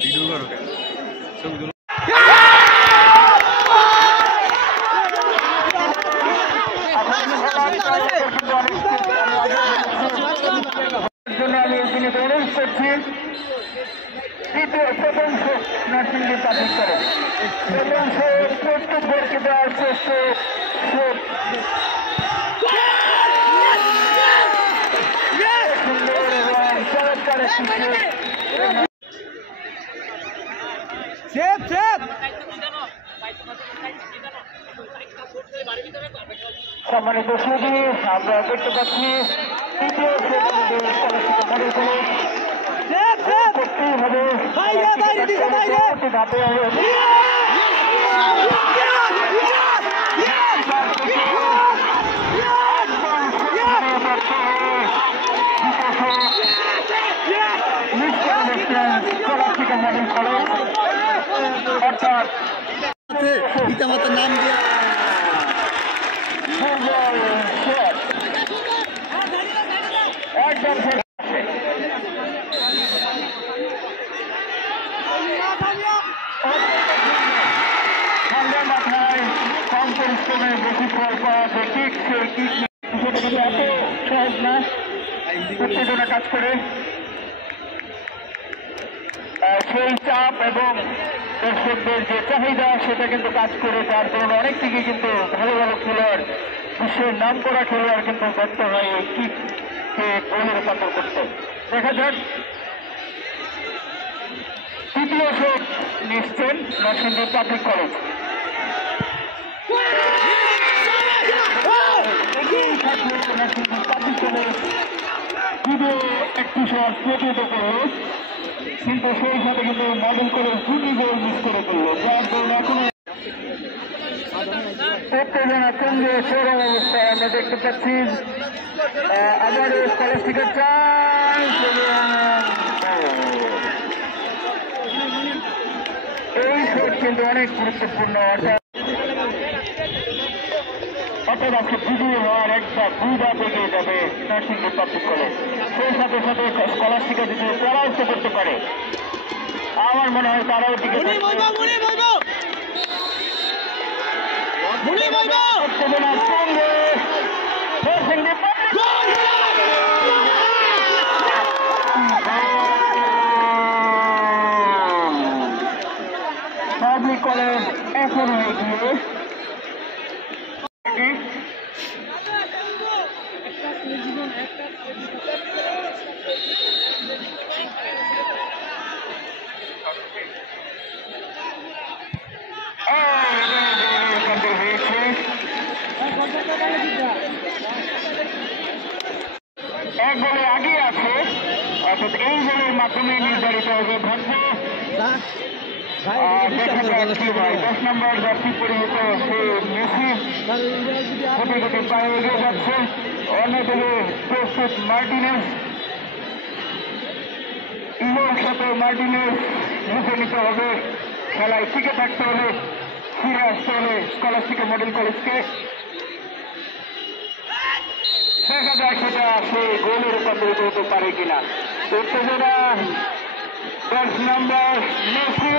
Video করো কেন ছবি তুলো আমি এখানে অনুরোধ করছি তৃতীয় প্রথম নার্সিংহী পাবলিক কলেজ প্রথম প্রত্যেক বর্ষে দেওয়ার শ্রেষ্ঠ চমৎকার সম্মানিত সুদী আমরা দেখতে পাচ্ছি তৃতীয় মডেল কলেজ করতেই হবে ধাপে হবে মডেল কলেজ অর্থাৎ পিতামাতার নাম দিয়ে একদম ঠান্ডার মাথায় কম পরিশ্রমে বেশি ফল পাওয়া যায় ঠিক এত সহজ না উত্তেজনা কাজ করে সেই চাপ এবং দর্শকদের যে চাহিদা সেটা কিন্তু কাজ করে তার কারণে অনেক দিকে কিন্তু ভালো ভালো খেলোয়াড় বিশ্বের নাম করা খেলোয়াড় কিন্তু ব্যর্থ হয় এই কিককে গোলে রূপান্তর করতে। দেখা যাক তৃতীয় শোক নিশ্চেন Narsingdi public college public college যদিও একটি শট প্রতিহত করল কিন্তু সেই সাথে কিন্তু মডেল কলেজ দুটি গোল মিস করে ফেলল যার জন্য এখনো উত্তেজনা কেন্দ্রে চরম অবস্থায় আমরা দেখতে পাচ্ছি আবার স্কলাস্টিকের চান্স এই শট কিন্তু অনেক গুরুত্বপূর্ণ অর্থাৎ আজকে ভিডিও হওয়ার একটা দুইটা এগিয়ে যাবে নরসিংদী পাবলিক কলেজ সেই সাথে সাথে স্কলাস্টিকে যদি পরাস্ত করতে পারে আমার মনে হয় তারাও দিকে পাবলিক কলেজ এখনো এগিয়ে এক গোলে আগে আছে অর্থাৎ এই গোলের মাধ্যমে নির্ধারিত হবে ভাগ্য। দশ নম্বর জার্সি পরিহিত সে মেসি কোটি কোটি পায়ে এগিয়ে যাচ্ছে অন্যদিকে প্রস্তুত মার্টিনেস ইভোর সাথে মার্টিনেস বুঝে নিতে হবে খেলায় টিকে থাকতে হলে ফিরে আসতে হলে স্কলাস্টিকা মডেল কলেজকে দেখা যায় সেটা সে গোলে রূপান্তরিত হতে পারে কিনা উত্তেজনা 10 নম্বর মেসি